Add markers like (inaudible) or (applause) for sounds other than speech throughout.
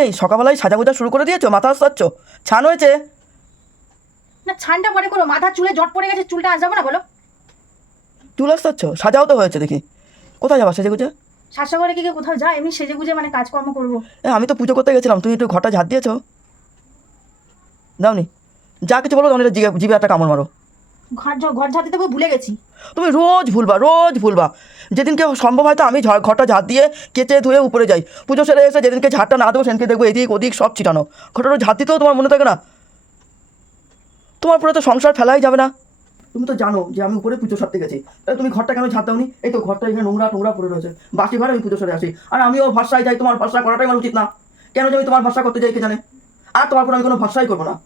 এই সকালবেলায় সাজা গোজা শুরু করে দিয়েছ মাথা আসতে ছান হয়েছে? না ছানটা পরে করো মাথার চুলে জট পড়ে গেছে চুলটা আসবে না বলো। চুল আসতে সাজাও তো হয়েছে দেখি। কোথায় যাবা সেজে গুজে শাসাগরে কি কোথাও যায় এমনি সেজে গুজে মানে কাজকর্ম করব। আমি তো পুজো করতে গেছিলাম তুমি একটু ঘরটা ঝাড় দিয়েছ। দাওনি যা কিছু বলো জিভে জিভে একটা কামড় মারো। ঘর ঘর দেবো ভুলে গেছি। তুমি রোজ ভুলবা রোজ ভুলবা। যেদিনকে সম্ভব হয়তো আমি ঝড়- ঘরটা ঝাড় দিয়ে কেচে ধুয়ে উপরে যাই। পুজো সেরে এসে যেদিনকে ঝাড়টা না দেবো সেদিনকে দেখব এদিক ওদিক সব ছিটানো। ঘরটা ঝাড় দিতেও তোমার মনে থাকে না? তোমার পুরো তো সংসার ফেলাই যাবে না। তুমি তো জানো যে আমি উপরে পুজো সারতে গেছি। তুমি ঘরটা কেন ঝাড় দাওনি? এই তো ঘরটা এখানে নোংরা টোংরা পড়ে রয়েছে। বাসি ঘরে আমি পুজো সেরে আসি। আর আমিও ভরসায় যাই, তোমার ভরসা করাটাই আমার উচিত না। কেন যে আমি তোমার ভরসা করতে যাই কে জানে? আর তোমার উপর আমি কোনো ভরসাই করব না।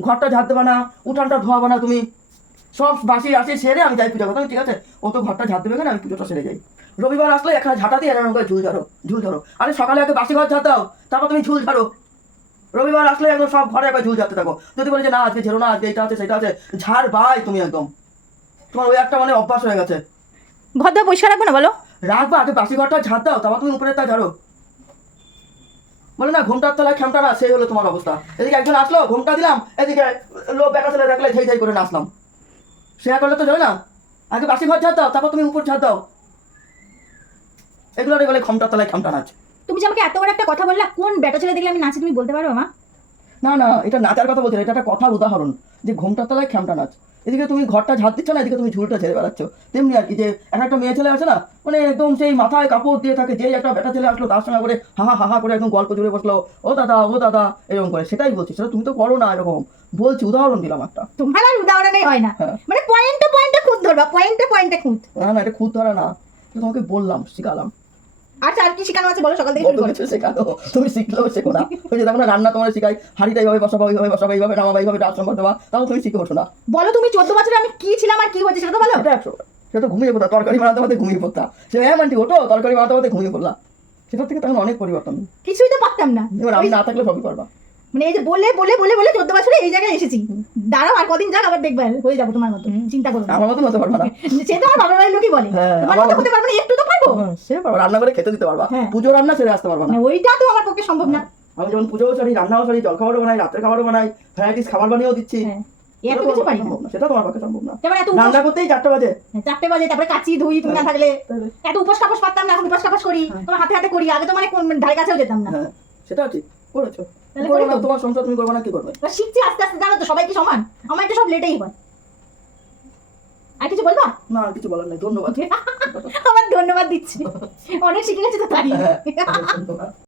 ঘরটা ঝাড় দেবা না, উঠানটা ধোয়াবা না তুমি। সব বাসি আসি সেরে আমি যাই পূজা করতে। ঠিক আছে ও তো ঘরটা ঝাড় দেবে আমি পুজোটা সেরে যাই। রবিবার আসলে এখানে ঝাঁটাতেই এরকম করে ঝুল ঝাড়ো ঝুল ঝাড়ো আরে সকালে আগে বাসি ঘর ঝাড় দাও তারপর তুমি ঝুল ঝাড়ো। রবিবার আসলে একদম সব ঘরে একবার ঝুল ঝাড়তে থাকো। যদি বলে যে না আজকে ঝেড়ো না আজকে এটা আছে সেটা আছে ঝাড় বাই তুমি একদম। তোমার ওই একটা মানে অভ্যাস হয়ে গেছে। দেওয়া পরিষ্কার রাখব না বলো? রাখবা আগে বাসি ঘরটা ঝাড় দাও তারপর তুমি উপরেরটা ঝাড়ো। বলে না ঘুমটার তলায় খেমটা না সেই হলো তোমার অবস্থা। এদিকে একজন আসলো ঘুমটা দিলাম এদিকে লোক বেকা ছেলে দেখলে ঝেই ঝেই করে নাচলাম। শেয়ার করলে তো যাবে না আগে বাসি ঘর ঝাড় দাও তারপর তুমি উপর ঝাড় দাও। এগুলো বলে খমটা তলায় খামটা নাচ। তুমি যে আমাকে এত বড় একটা কথা বললা কোন বেটা ছেলে দেখলে আমি নাচি তুমি বলতে পারো মা? না না এটা নাচার কথা বলছি এটা একটা কথার উদাহরণ যে ঘুমটার তলায় খ্যামটা নাচ। এদিকে তুমি ঘরটা ঝাড় দিচ্ছ না এদিকে তুমি ঝুলটা ছেড়ে বেড়াচ্ছ। তেমনি আর কি যে এক একটা মেয়ে ছেলে আছে না মানে একদম সেই মাথায় কাপড় দিয়ে থাকে যে একটা বেটা ছেলে আসলো তার সঙ্গে করে হাহা হাহা করে একদম গল্প জুড়ে বসল ও দাদা ও দাদা এরকম করে। সেটাই বলছি সেটা তুমি তো করো না এরকম। বলছি উদাহরণ দিলাম একটা। তোমার আর উদাহরণে হয় না। হ্যাঁ। মানে পয়েন্টে পয়েন্টে খুঁত ধরবা পয়েন্টে পয়েন্টে খুঁত। না না এটা খুদ ধরা না। তোমাকে বললাম শিখালাম। কি শেখানো আছে বলো? সকাল থেকে শুরু করো। শেখানো। তুমি শিখলেও শেখো না। ওই যে দেখো না রান্না তোমার শিখাই হাঁড়িটা এইভাবে বসাবো এইভাবে বসাবো এইভাবে নামাবো এইভাবে ডাল সম্ভব দেওয়া তাও তুমি শিখে ওঠো না। বলো তুমি চোদ্দ বছরে আমি কি ছিলাম আর কি হয়েছে সেটা তো বলো। সেটা একশো। সেটা তো ঘুমিয়ে পড়তা তরকারি বানাতে বানাতে ঘুমিয়ে পড়তা সে হ্যাঁ মানটি ওঠো তরকারি বানাতে বানাতে ঘুমিয়ে পড়লা সেটার থেকে তখন অনেক পরিবর্তন। কিছুই তো পারতাম না। এবার আমি না থাকলে সবই পারবা। মানে এই যে বলে বলে বলে বলে চোদ্দ বছরে এই জায়গায় এসেছি। দাঁড়াও আর কদিন যাক আবার দেখবে হয়ে যাব তোমার মতো। চিন্তা করো। আমার মতন হতে পারবা না। সে তো আমার বাবার বাড়ির লোকই বলে। হ্যাঁ, তোমার আমার মতো মতো- হতে পারব না একটু তো হ্যাঁ, রান্না করে খেতে দিতে পারবা। হ্যাঁ। পুজো রান্না ছেড়ে আসতে পারবা না। মানে ওইটা তো আমার পক্ষে সম্ভব না। আমি পুজোও সারি রান্নাও সারি বানাই রাতের খাবারও বানাই ভ্যারাইটিস খাবার বানিয়েও দিচ্ছি। হ্যাঁ। সেটা তোমার পক্ষে সম্ভব না। সেটা তোমার পক্ষে সম্ভব না। যেমন এত উপোস রান্না করতেই চারটে বাজে। চারটে বাজে তারপরে কাচি ধুই তুমি না থাকলে এত উপোস পারতাম না এখন উপোস করি হ্যাঁ। তোমার হাতে হাতে করি আগে তো মানে কোন- ধারে কাছেও যেতাম না। হ্যাঁ ঠিক। করেছ। তোমার সংসার তুমি করবে না কি করবে? শিখছি আস্তে আস্তে জানো তো সবাই কি সমান? আমার সব লেটেই হয়। আর কিছু বলবা? না আর কিছু বলার নেই ধন্যবাদ। (laughs) আমার ধন্যবাদ দিচ্ছি। অনেক শিখে গেছে তো তাই। হ্যাঁ, ধন্যবাদ।